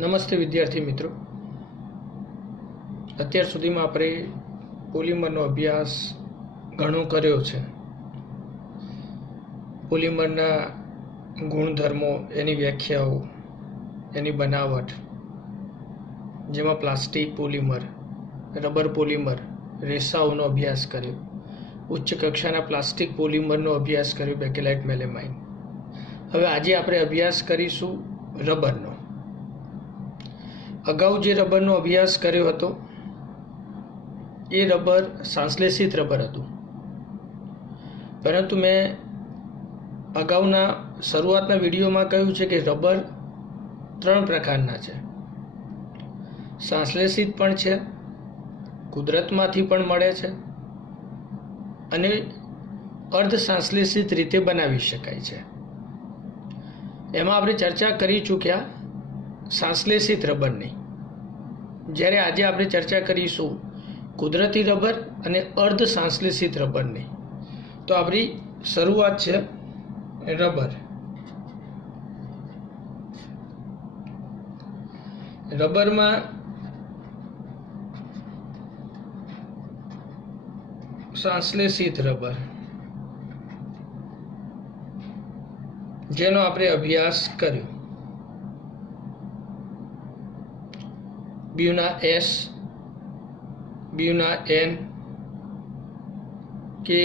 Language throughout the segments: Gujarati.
નમસ્તે વિદ્યાર્થી મિત્રો, અત્યાર સુધીમાં આપણે પોલિમરનો અભ્યાસ ઘણો કર્યો છે. પોલિમરના ગુણધર્મો, એની વ્યાખ્યાઓ, એની બનાવટ, જેમાં પ્લાસ્ટિક પોલિમર, રબર પોલિમર, રેસાઓનો અભ્યાસ કર્યો. ઉચ્ચ કક્ષાના પ્લાસ્ટિક પોલિમરનો અભ્યાસ કર્યો, બેકેલાઇટ મેલેમાઇન. હવે આજે આપણે અભ્યાસ કરીશું રબરનો. અગાઉ જે રબરનો અભ્યાસ કર્યો હતો એ રબર ટ્રાન્સલેશિત રબર હતું, પરંતુ મેં અગાઉના શરૂઆતના વિડીયોમાં કહ્યું છે કે રબર 3 પ્રકારના છે. ટ્રાન્સલેશિત પણ છે, કુદરતમાંથી પણ મળે છે અને અર્ધ સંશ્લેષિત રીતે બનાવી શકાય છે. એમાં આપણે ચર્ચા કરી ચૂક્યા સંશ્લેષિત રબરની. જ્યારે આજે આપણે ચર્ચા કરીશું કુદરતી રબર અને અર્ધ સંશ્લેષિત રબરની. તો આપણી શરૂઆત છે રબર. રબરમાં સંશ્લેષિત રબર, જેનો આપણે અભ્યાસ કર્યો. બ્યુના એસ, બ્યુના એન કે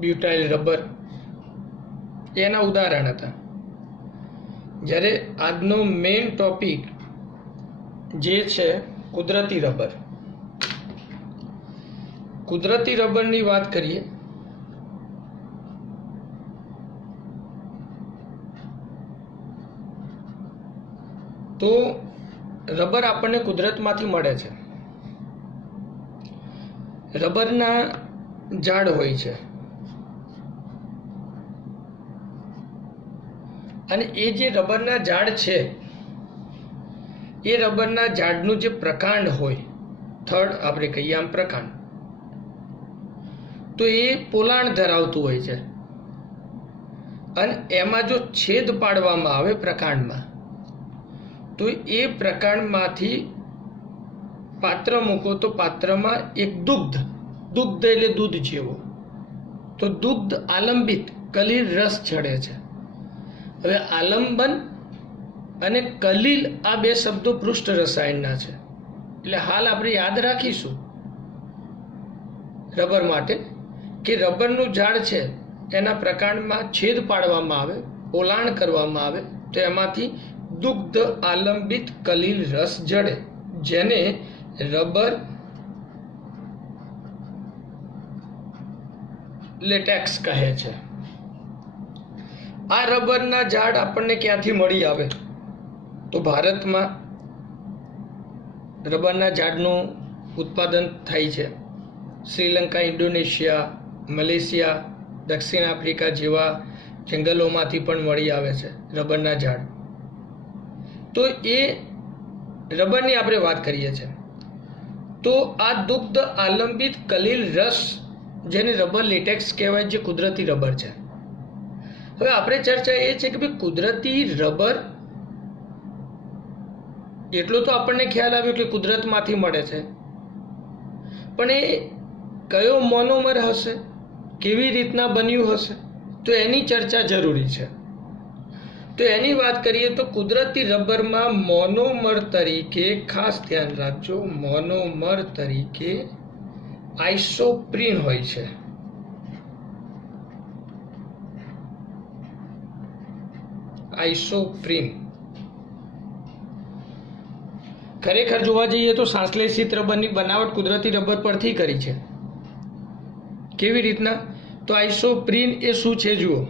બ્યુટાઇલ રબર એના ઉદાહરણ હતા. જ્યારે આજનો મેઇન ટોપિક જે છે કુદરતી રબર. કુદરતી રબરની વાત કરીએ તો રબર આપણને કુદરતમાંથી મળે છે. રબરના ઝાડ હોય છે અને એ જે રબરના ઝાડ છે એ રબરના ઝાડનું જે પ્રકાંડ હોય, થડ આપણે કહીએ આમ પ્રકાંડ, તો એ પોલાણ ધરાવતું હોય છે અને એમાં જો છેદ પાડવામાં આવે પ્રકાંડમાં, તો એ પ્રકાંડમાંથી પાત્ર મૂકો તો પાત્રમાં એક દુગ્ધ એટલે દૂધ જેવો, તો દુગ્ધ આલંબિત કલીલ રસ ચડે છે. હવે આલંબન અને કલીલ આ 2 શબ્દો પૃષ્ઠ રસાયણના છે, એટલે હાલ આપણે યાદ રાખીશું રબર માટે કે રબરનું ઝાડ છે એના પ્રકાંડમાં છેદ પાડવામાં આવે, પોલાણ કરવામાં આવે તો એમાંથી દુગ્ધ આલંબિત કલીલ રસ જડે, જેને રબર લેટેક્સ કહે છે. આ રબરના ઝાડ આપણને ક્યાંથી મળી આવે? તો ભારતમાં રબરના ઝાડનું ઉત્પાદન થાય છે. શ્રીલંકા, ઇન્ડોનેશિયા, મલેશિયા, દક્ષિણ આફ્રિકા જેવા જંગલોમાંથી પણ મળી આવે છે રબરના ઝાડ. તો એ રબરની આપણે વાત કરીએ છીએ. તો આ દુગ્ધ આલંબિત કલીલ રસ, જેને રબર લેટેક્સ કહેવાય, જે કુદરતી રબર છે. હવે આપણે ચર્ચા એ છે કે ભાઈ કુદરતી રબર, એટલો તો આપણને ખ્યાલ આવ્યો કે કુદરતમાંથી મળે છે, પણ એ કયો મોનોમર હશે, કેવી રીતના બન્યું હશે, તો એની ચર્ચા જરૂરી છે. તો એની વાત કરીએ તો કુદરતી રબરમાં મોનોમર તરીકે, ખાસ ધ્યાન રાખજો, મોનોમર તરીકે આઇસોપ્રીન હોય છે. આઇસોપ્રીન ખરેખર જોવા જઈએ તો સંશ્લેષિત રબરની બનાવટ કુદરતી રબર પરથી કરી છે. કેવી રીતના? તો આઇસોપ્રીન એ શું છે જુઓ.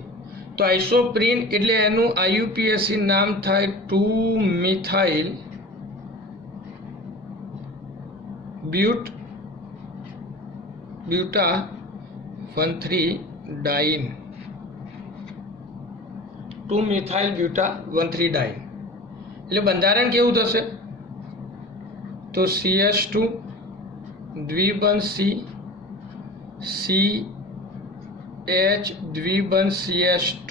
તો આઇસોપ્રીન એટલે એનું IUPAC નામ થાય 2-મિથાઇલ બ્યુટા 1,3-ડાઇન. 2-મિથાઇલ બ્યુટા 1,3-ડાઇન એટલે બંધારણ કેવું થશે? તો CH2 દ્વિબંધ CH દ્વિબંધ CH2.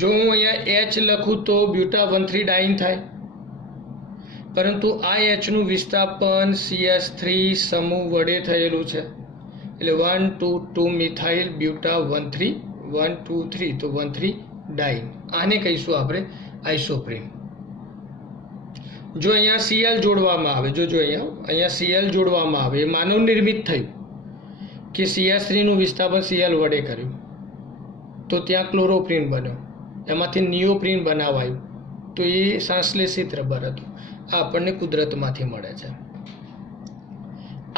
જો હું અહીંયા H લખું તો બ્યુટા 1,3-ડાઇન થાય, પરંતુ આ એચનું વિસ્થાપન CH3 સમૂહ વડે થયેલું છે. એટલે 1 2 2 મિથાઇલ બ્યુટા 1 3 1 2 3 તો 1 3 ડાઇન. આને કહીશું આપણે આઇસોપ્રીન. જો અહીંયા Cl જોડવામાં આવે, જો અહીંયા Cl જોડવામાં આવે, એ માનવ નિર્મિત થયું કે CH3નું વિસ્થાપન Cl વડે કર્યું તો ત્યાં ક્લોરોપ્રીન બન્યો, એમાંથી નિયોપ્રીન બનાવાયું, તો એ સંશ્લેષિત રબર હતું. આ આપણને કુદરતમાંથી મળે છે.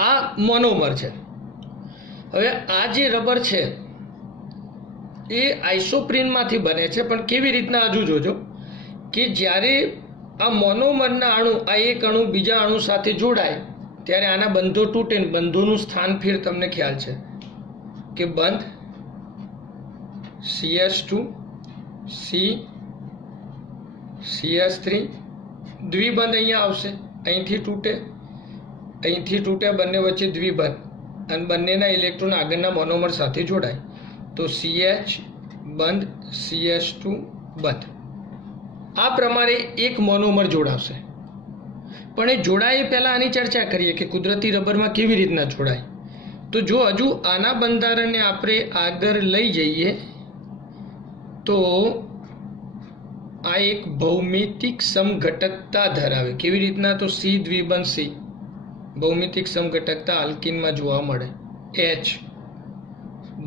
આ મોનોમર છે. હવે આ જે રબર છે એ આઇસોપ્રીનમાંથી બને છે, પણ કેવી રીતના હજુ જોજો કે જ્યારે આ મોનોમરના અણુ, આ એક અણુ બીજા અણુ સાથે જોડાય ત્યારે આના બંધો તૂટે ને બંધોનું સ્થાન ફેર તમને ખ્યાલ છે કે બંધ CH2 C CH3 દ્વિબંધ અહીંયા આવશે, અહીંથી તૂટે, બંને વચ્ચે દ્વિબંધ અને બંનેના ઇલેક્ટ્રોન આગળના મોનોમર સાથે જોડાય તો CH બંધ CH2 બંધ. આ પ્રમાણે એક મોનોમર જોડાશે. પણ એ જોડાય પહેલાં આની ચર્ચા કરીએ કે કુદરતી રબરમાં કેવી રીતના જોડાય. તો જો હજુ આના બંધારણને આપણે આગળ લઈ જઈએ તો આ એક ભૌમિતિક સમઘટકતા ધરાવે. કેવી રીતના? તો C દ્વિબંધ C ભૌમિતિક સમઘટકતા આલ્કીનમાં જોવા મળે. H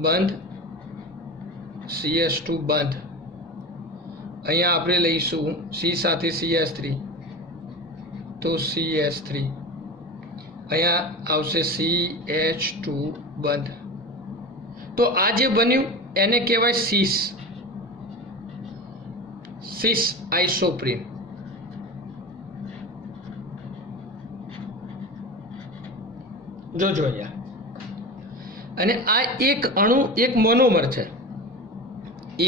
બંધ CH2 બંધ. અહીંયા આપણે લઈશું C સાથે CH3 તો CH3, અહીંયા આવશે CH2 બંધ. તો આ જે બન્યું એને કહેવાય સિસ આઇસોપ્રીન. જોજો અહીંયા. અને આ એક અણુ એક મોનોમર છે.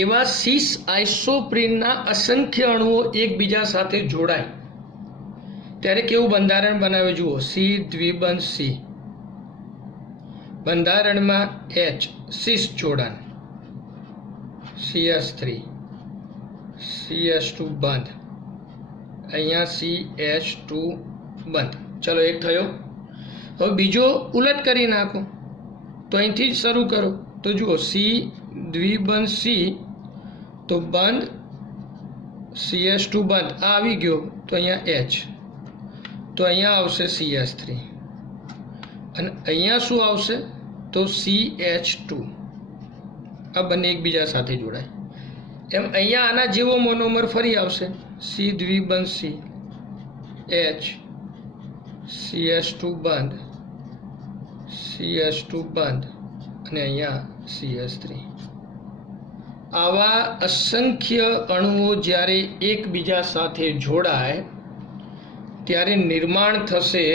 એવા સિસ આઇસોપ્રીનના અસંખ્ય અણુઓ એકબીજા સાથે જોડાય ત્યારે કેવું બંધારણ બનાવે જુઓ. C દ્વિબંધ C, બંધારણમાં H સિસ જોડાણ, CH3 CH2 બંધ, અહીંયા CH2 બંધ. ચલો એક થયો. હવે બીજો ઉલટ કરી નાખો તો અહીંથી જ શરૂ કરો તો જુઓ C દ્વિબંધ C તો બંધ CH2 બંધ. આ આવી ગયો તો અહીંયા H, તો અહીંયા આવશે CH3 અને અહીંયા શું આવશે તો CH2. આ બંને એકબીજા સાથે જોડાય. એમ અહીંયા આના જેવો મોનોમર ફરી આવશે. C દ્વિબંધ C H CH2 બંધ CH2 બંધ અને અહીંયા CH3. આવા અસંખ્ય અણુઓ જ્યારે એકબીજા સાથે જોડાય ત્યારે નિર્માણ થશે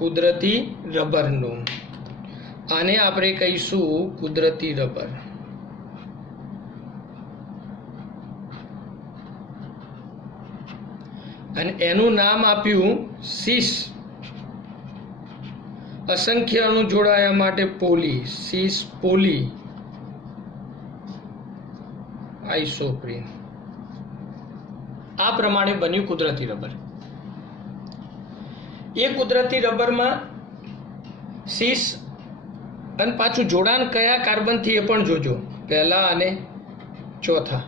કુદરતી રબરનું. આને આપણે કહીશું કુદરતી રબર. અને એનું નામ આપ્યું સિસ. અસંખ્ય અણુ જોડાયા માટે પોલી, સિસ પોલી આઇસોપ્રીન. આ પ્રમાણે બન્યું કુદરતી રબર. એ કુદરતી રબરમાં સિસ અને પાછું જોડાણ કયા કાર્બનથી એ પણ જોજો, પહેલા અને ચોથા.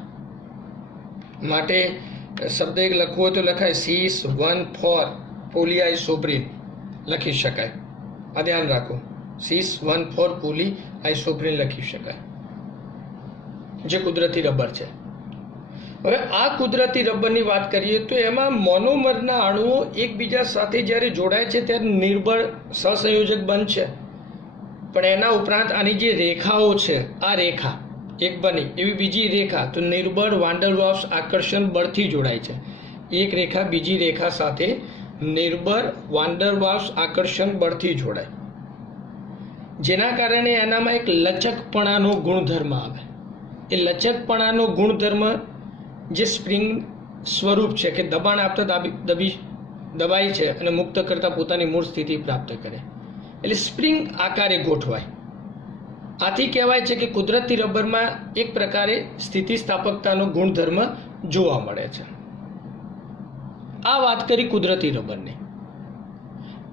માટે શબ્દ એક લખવો હોય તો લખાય સિસ 1,4 પોલી આઇસોપ્રીન લખી શકાય. આ ધ્યાન રાખો, સિસ 1,4 પોલી આઇસોપ્રીન લખી શકાય, જે કુદરતી રબર છે. હવે આ કુદરતી રબરની વાત કરીએ તો એમાં મોનોમરના અણુઓ એકબીજા સાથે જ્યારે જોડાય છે ત્યારે નિર્બળ સહસંયોજક બનશે. પણ એના ઉપરાંત આની જે રેખાઓ છે, આ રેખા એક બની એવી બીજી રેખા તો નિર્બળ વાન્ડર વાલ્સ આકર્ષણ બળથી જોડાય છે. એક રેખા બીજી રેખા સાથે નિર્બળ વાન્ડર વાલ્સ આકર્ષણ બળથી જોડાય, જેના કારણે એનામાં એક લચકપણાનો ગુણધર્મ આવે. એ લચકપણાનો ગુણધર્મ જે સ્પ્રિંગ સ્વરૂપ છે કે દબાણ આપતા દબાય છે અને મુક્ત કરતા પોતાની મૂળ સ્થિતિ પ્રાપ્ત કરે, એટલે સ્પ્રિંગ આકારે ગોઠવાય. આથી કહેવાય છે કે કુદરતી રબરમાં એક પ્રકારે સ્થિતિસ્થાપકતાનો ગુણધર્મ જોવા મળે છે. આ વાત કરી કુદરતી રબરની.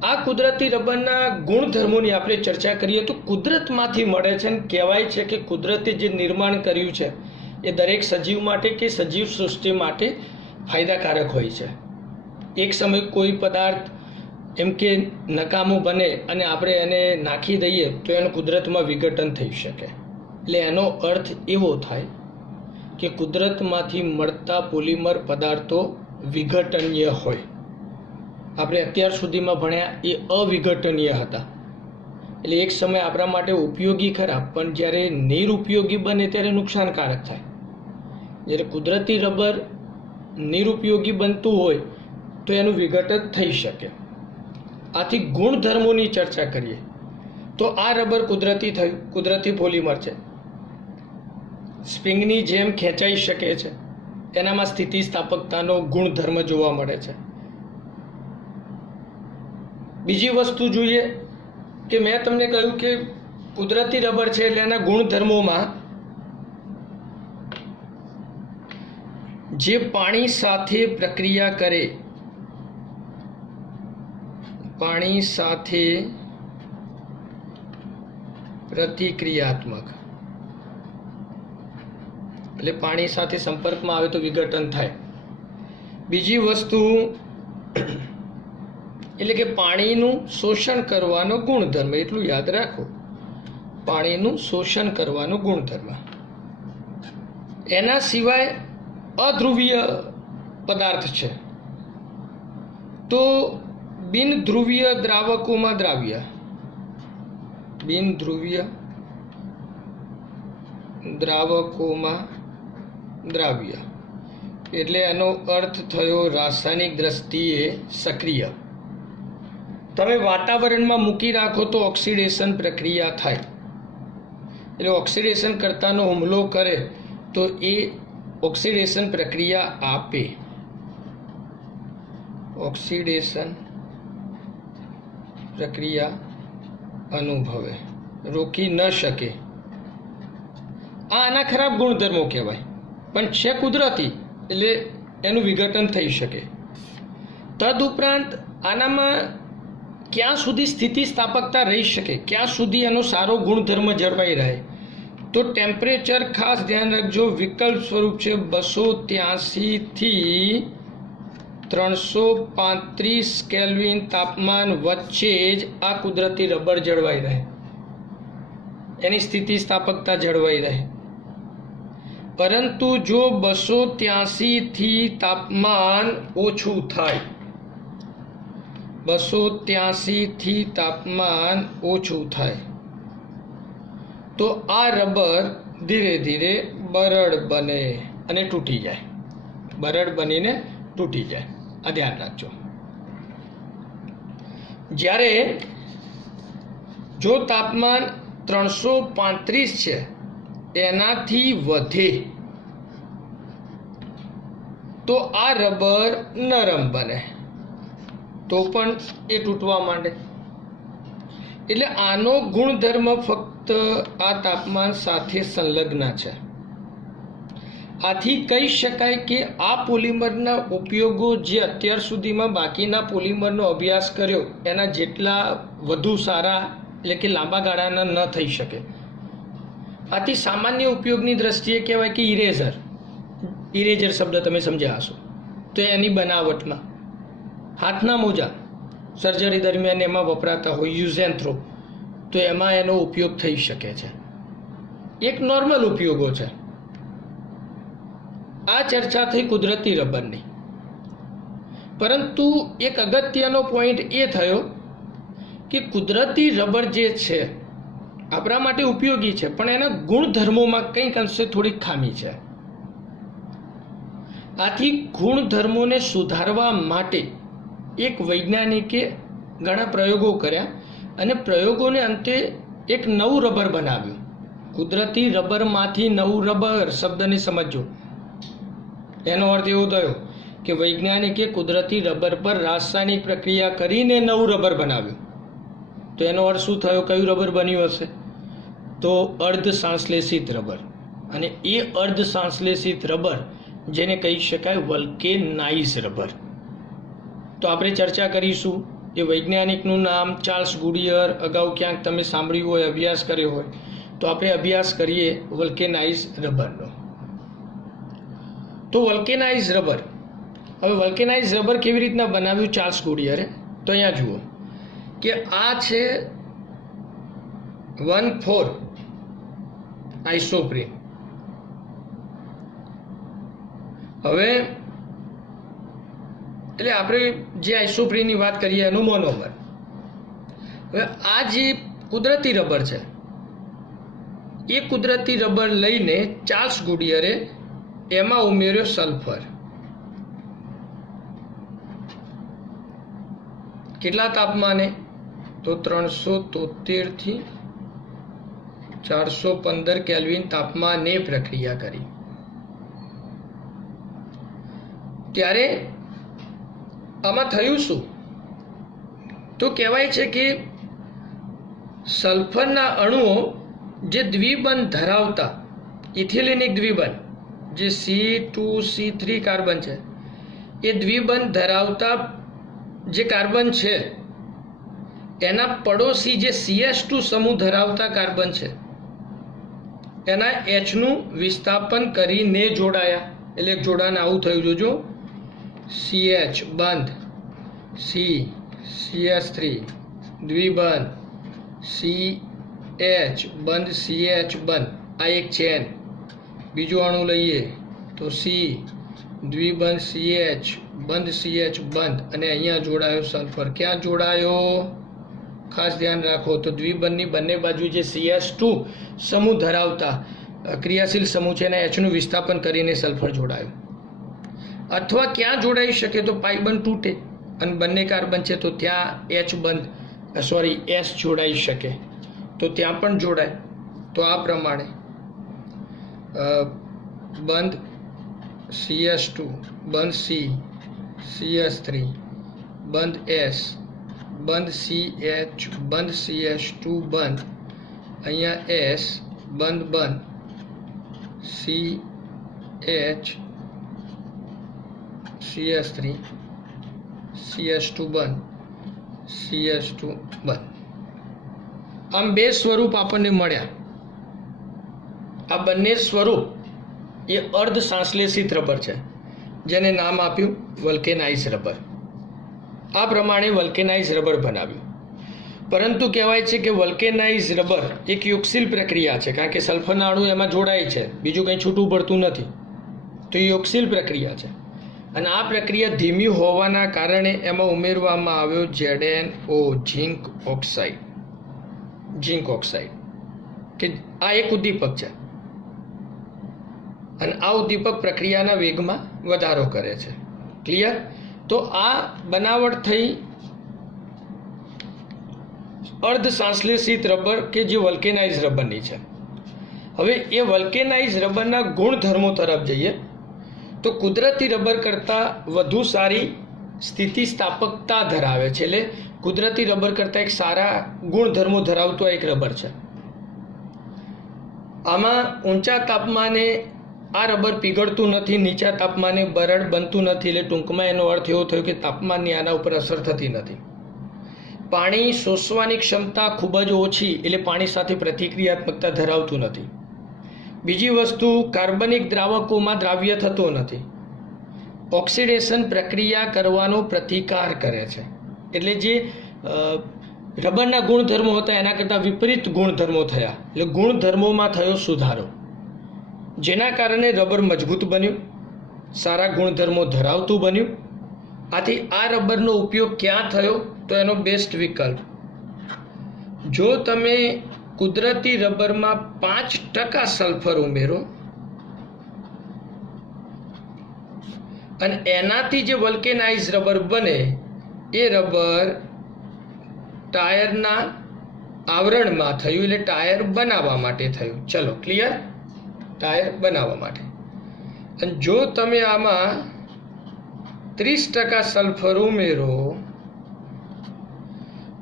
આ કુદરતી રબરના ગુણધર્મોની આપણે ચર્ચા કરીએ તો કુદરતમાંથી મળે છે અને કહેવાય છે કે કુદરતે જે નિર્માણ કર્યું છે એ દરેક સજીવ માટે કે સજીવ સૃષ્ટિ માટે ફાયદાકારક હોય છે. એક સમય કોઈ પદાર્થ એમ કે નકામું બને અને આપણે એને નાખી દઈએ તો એનું કુદરતમાં વિઘટન થઈ શકે. એટલે એનો અર્થ એવો થાય કે કુદરતમાંથી મળતા પોલિમર પદાર્થો વિઘટનીય હોય. આપણે અત્યાર સુધીમાં ભણ્યા એ અવિઘટનીય હતા. એટલે એક સમય આપણા માટે ઉપયોગી ખરા, પણ જ્યારે નિરુપયોગી બને ત્યારે નુકસાનકારક થાય. જ્યારે કુદરતી રબર નિરુપયોગી બનતું હોય તો એનું વિઘટન થઈ શકે. આથી ગુણધર્મોની ચર્ચા કરીએ તો આ રબર કુદરતી થયું, કુદરતી પોલિમર છે, સ્પ્રિંગની જેમ ખેંચાઈ શકે છે, એનામાં સ્થિતિસ્થાપકતાનો ગુણધર્મ જોવા મળે છે. બીજી વસ્તુ જોઈએ કે મેં તમને કહ્યું કે કુદરતી રબર છે એટલે એના ગુણધર્મોમાં જે પાણી સાથે પ્રક્રિયા કરે, પાણી સાથે પ્રતિક્રિયાત્મક, એટલે પાણી સાથે સંપર્કમાં આવે તો વિઘટન થાય. બીજી વસ્તુ એટલે કે પાણીનું શોષણ કરવાનો ગુણધર્મ, એટલું યાદ રાખો, પાણીનું શોષણ કરવાનો ગુણધર્મ. એના સિવાય અધ્રુવીય પદાર્થ છે તો બિનધ્રુવીય દ્રાવકોમાં દ્રાવ્ય, બિનધ્રુવીય દ્રાવકોમાં દ્રાવ્ય, એટલે એનો અર્થ થયો રાસાયણિક દ્રષ્ટિએ સક્રિય. તમે વાતાવરણમાં મૂકી રાખો તો ઓક્સિડેશન પ્રક્રિયા થાય, એટલે ઓક્સિડેશન કરતાનો હુમલો કરે તો એ ઓક્સિડેશન પ્રક્રિયા આપે, ઓક્સિડેશન પ્રક્રિયા અનુભવે, રોકી ન શકે. આના ખરાબ ગુણધર્મો કહેવાય, પણ છે કુદરતી એટલે એનું વિઘટન થઈ શકે. તદુપરાંત આનામાં ક્યાં સુધી સ્થિતિસ્થાપકતા રહી શકે, ક્યાં સુધી એનો સારો ગુણધર્મ જળવાઈ રહે, તો ટેમ્પરેચર ખાસ ધ્યાન રાખજો, વિકલ્પ સ્વરૂપ છે 283 થી 335 કેલ્વિન તાપમાન વચ્ચે જ આ કુદરતી રબર જળવાઈ રહે, એની સ્થિતિસ્થાપકતા જળવાઈ રહે. પરંતુ જો 283 થી તાપમાન ઓછું થાય, 283 થી તાપમાન ઓછું થાય તો આ રબર ધીરે ધીરે બરડ બને અને તૂટી જાય, બરડ બનીને તૂટી જાય. આ ધ્યાન રાખજો. જ્યારે જો તાપમાન 335 છે એનાથી વધે તો આ રબર નરમ બને, તો પણ એ તૂટવા માંડે. એટલે આનો ગુણધર્મ ફક્ત આ તાપમાન સાથે સંલગ્ન છે. આથી કહી શકાય કે આ પોલિમરના ઉપયોગો જે અત્યાર સુધીમાં બાકીના પોલિમરનો અભ્યાસ કર્યો એના જેટલા વધુ સારા એટલે કે લાંબા ગાળાના ન થઈ શકે. આથી સામાન્ય ઉપયોગની દ્રષ્ટિએ કહેવાય કે ઇરેઝર, ઇરેઝર શબ્દ તમે સમજ્યા હશો, તો એની બનાવટમાં હાથના મોજા સર્જરી દરમિયાન એમાં વપરાતા હોય, યુઝ એન્ડ થ્રો, તો એમાં એનો ઉપયોગ થઈ શકે છે. એક નોર્મલ ઉપયોગો છે. આ ચર્ચા થઈ કુદરતી રબરની. પરંતુ એક અગત્યનો પોઈન્ટ એ થયો કે કુદરતી રબર જે છે આપણા માટે ઉપયોગી છે, પણ એના ગુણધર્મોમાં કંઈક અંશે થોડીક ખામી છે. આથી ગુણધર્મોને સુધારવા માટે એક વૈજ્ઞાનિકે ઘણા પ્રયોગો કર્યા અને પ્રયોગોને અંતે એક નવું રબર બનાવ્યું. કુદરતી રબરમાંથી નવું રબર શબ્દને સમજો. એનો અર્થ એવો થયો કે વૈજ્ઞાનિકે કુદરતી રબર પર રાસાયણિક પ્રક્રિયા કરીને નવું રબર બનાવ્યું. તો એનો અર્થ શું થયો? કયું રબર બન્યું હશે? તો અર્ધ સંશ્લેષિત રબર. અને એ અર્ધ સંશ્લેષિત રબર જેને કહી શકાય વલ્કેનાઇઝ રબર. તો આપણે ચર્ચા કરીશું. એ વૈજ્ઞાનિકનું નામ ચાર્લ્સ ગુડિયર. અગાઉ ક્યાંક તમે સાંભળ્યું હોય, અભ્યાસ કર્યો હોય, તો આપણે અભ્યાસ કરીએ વલ્કેનાઇઝ રબરનો. તો વલ્કેનાઇઝ રબર, હવે વલ્કેનાઇઝ રબર કેવી રીતના બનાવ્યું ચાર્લ્સ ગુડિયરે? તો અહીંયા જુઓ કે આ છે 1,4 આઇસોપ્રીન. હવે એટલે આપણે જે આઇસોપ્રીનની વાત કરીએ એનું મોનોમર. હવે આ જે કુદરતી રબર છે એ કુદરતી રબર લઈને ચાર્લ્સ ગુડિયરે એમાં ઉમેર્યો સલ્ફર. કેટલા તાપમાને? તો 373 થી 415 કેલ્વિન તાપમાને પ્રક્રિયા કરી. ત્યારે આમાં થયું શું? તો કહેવાય છે કે સલ્ફરના અણુઓ જે દ્વિબંધ ધરાવતા ઇથિલિનિક દ્વિબંધ જે C2C3 કાર્બન છે એ દ્વિબંધ ધરાવતા જે કાર્બન છે એના પડોશી જે CH2 સમૂહ ધરાવતા કાર્બન છે એના Hનું વિસ્થાપન કરીને જોડાયા. એટલે એક જોડાણ આવું થયું. જોજો, CH બંધ, CH3 દ્વિબંધ, CH બંધ, CH બંધ. આ એક ચેન. બીજું અણુ લઈએ તો C દ્વિબંધ, CH બંધ, CH બંધ, અને અહીંયા જોડાયો સલ્ફર. ક્યાં જોડાયો? ખાસ ધ્યાન રાખો. તો દ્વિબંધની બંને બાજુ જે CH2 સમૂહ ધરાવતા ક્રિયાશીલ સમૂહ છે એના Hનું વિસ્થાપન કરીને સલ્ફર જોડાયું. અથવા ક્યાં જોડાઈ શકે? તો પાઈ બંધ તૂટે અને બંને કાર્બન છે તો ત્યાં H જોડાઈ શકે, તો ત્યાં પણ જોડાય. તો આ પ્રમાણે બંધ CH2 બંધ C, CH3 બંધ S બંધ CH બંધ CH2 બંધ, અહીંયા S બંધ બંધ, CH CH3 CH2 બંધ, CH2 બંધ. આમ બે સ્વરૂપ આપણને મળ્યા. આ બંને સ્વરૂપ એ અર્ધ સંશ્લેષિત રબર છે જેને નામ આપ્યું વલ્કેનાઇઝ રબર. આ પ્રમાણે વલ્કેનાઇઝ રબર બનાવ્યું. પરંતુ કહેવાય છે કે વલ્કેનાઇઝ રબર એક યોગશીલ પ્રક્રિયા છે, કારણ કે સલ્ફરના અણુ એમાં જોડાય છે, બીજું કંઈ છૂટું પડતું નથી. તો એ યોગશીલ પ્રક્રિયા છે અને આ પ્રક્રિયા ધીમી હોવાના કારણે એમાં ઉમેરવામાં આવ્યો ZnO, ઝિંક ઓક્સાઇડ, કે આ એક ઉદ્દીપક છે અને આ ઉદ્દીપક પ્રક્રિયાના વેગમાં વધારો કરે છે. ક્લિયર? તો આ બનાવટ થઈ અર્ધ સંશ્લેષિત રબર કે જે વલ્કેનાઇઝ રબરની છે. હવે એ વલ્કેનાઇઝ રબરના ગુણધર્મો તરફ જઈએ તો કુદરતી રબર કરતાં વધુ સારી સ્થિતિસ્થાપકતા ધરાવે છે. એટલે કુદરતી રબર કરતાં એક સારા ગુણધર્મો ધરાવતો એક રબર છે. આમાં ઊંચા તાપમાને આ રબર પીગળતું નથી, નીચા તાપમાને બરડ બનતું નથી. એટલે ટૂંકમાં એનો અર્થ એવો થયો કે તાપમાનની આના ઉપર અસર થતી નથી. પાણી શોષવાની ક્ષમતા ખૂબ જ ઓછી, એટલે પાણી સાથે પ્રતિક્રિયાત્મકતા ધરાવતું નથી. બીજી વસ્તુ, કાર્બનિક દ્રાવકોમાં દ્રાવ્ય થતો નથી. ઓક્સિડેશન પ્રક્રિયા કરવાનો પ્રતિકાર કરે છે. એટલે જે રબરના ગુણધર્મો હતા એના કરતાં વિપરીત ગુણધર્મો થયા. એટલે ગુણધર્મોમાં થયો સુધારો, જેના કારણે રબર મજબૂત બન્યું, સારા ગુણધર્મો ધરાવતું બન્યું. આથી આ રબરનો ઉપયોગ ક્યાં થયો? તો એનો બેસ્ટ વિકલ્પ, જો તમે કુદરતી રબરમાં 5% સલ્ફર ઉમેરો અને એનાથી જે વલ્કેનાઇઝ રબર બને એ રબર ટાયરના આવરણમાં થયું. એટલે ટાયર બનાવવા માટે થયું. ચલો, ક્લિયર? ટાયર બનાવવા માટે. અને જો તમે આમાં 30% સલ્ફર ઉમેરો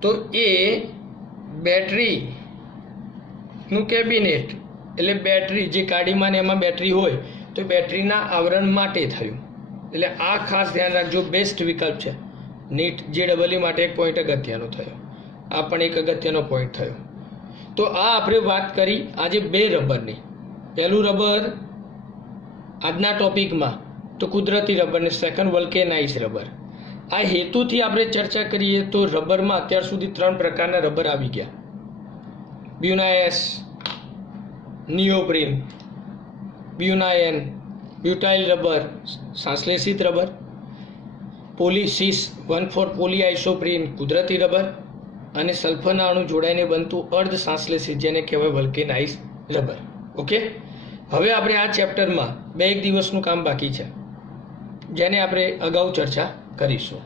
તો એ બેટરીનું કેબિનેટ, એટલે બેટરી જે ગાડીમાં ને એમાં બેટરી હોય તો બેટરીના આવરણ માટે થયું. એટલે આ ખાસ ધ્યાન રાખજો, બેસ્ટ વિકલ્પ છે. નીટ JEE માટે એક પોઈન્ટ અગત્યનો થયો, આ પણ એક અગત્યનો પોઈન્ટ થયો. તો આ આપણે વાત કરી આજે બે રબરની. પહેલું રબર આજના ટોપિકમાં તો કુદરતી રબર ને સેકન્ડ વલ્કેનાઇઝ રબર. આ હેતુથી આપણે ચર્ચા કરીએ તો રબરમાં અત્યાર સુધી 3 પ્રકારના રબર આવી ગયા: બ્યુનાયસ, નિયોપ્રીન, બ્યુનાયન, બ્યુટાઇલ રબર, સંશ્લેષિત રબર, પોલિસિસ 1,4 પોલીઆઇસોપ્રીન કુદરતી રબર, અને સલ્ફરના અણુ જોડાઈને બનતું અર્ધ સંશ્લેષિત જેને કહેવાય વલ્કેનાઇઝ રબર. ઓકે, હવે આપણે આ ચેપ્ટરમાં 2-1 દિવસનું કામ બાકી છે જેને આપણે અગાઉ ચર્ચા કરીશું.